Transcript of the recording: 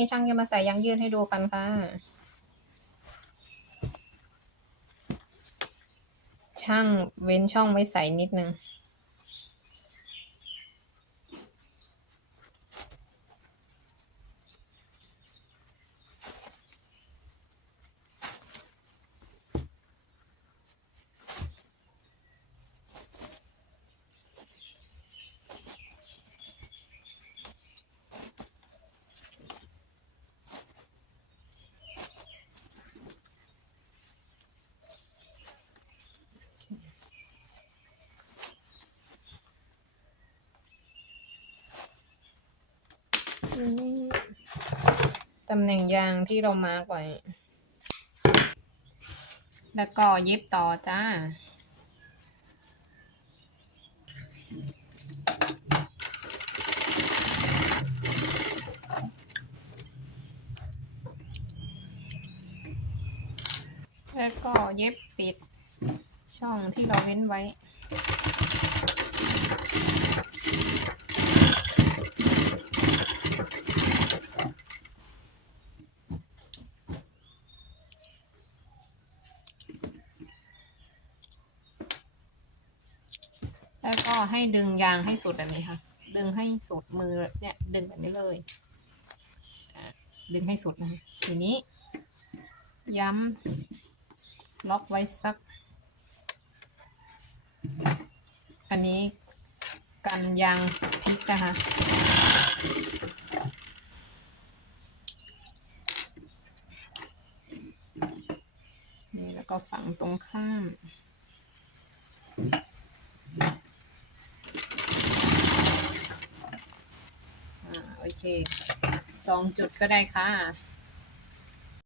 ีช่างจะมาใส่ยางยืดให้ดูกันค่ะ ช่างเว้นช่องไว้ใส่นิดนึง นี่ตำแหน่งยางที่เรามาร์กไว้ แล้วก็เย็บต่อจ้า แล้วก็เย็บปิดช่องที่เราเว้นไว้ แล้วก็ให้ดึงยางให้สุดแบบนี้ค่ะ ดึงให้สุดมือเนี่ยดึงแบบนี้เลยดึงให้สุดนะทีนี้ ย้ำล็อกไว้สัก อันนี้กันยางพลิกนะคะนี่แล้วก็ฝังตรงข้าม อ่าโอ เคสองจุดก็ได้ค่ะ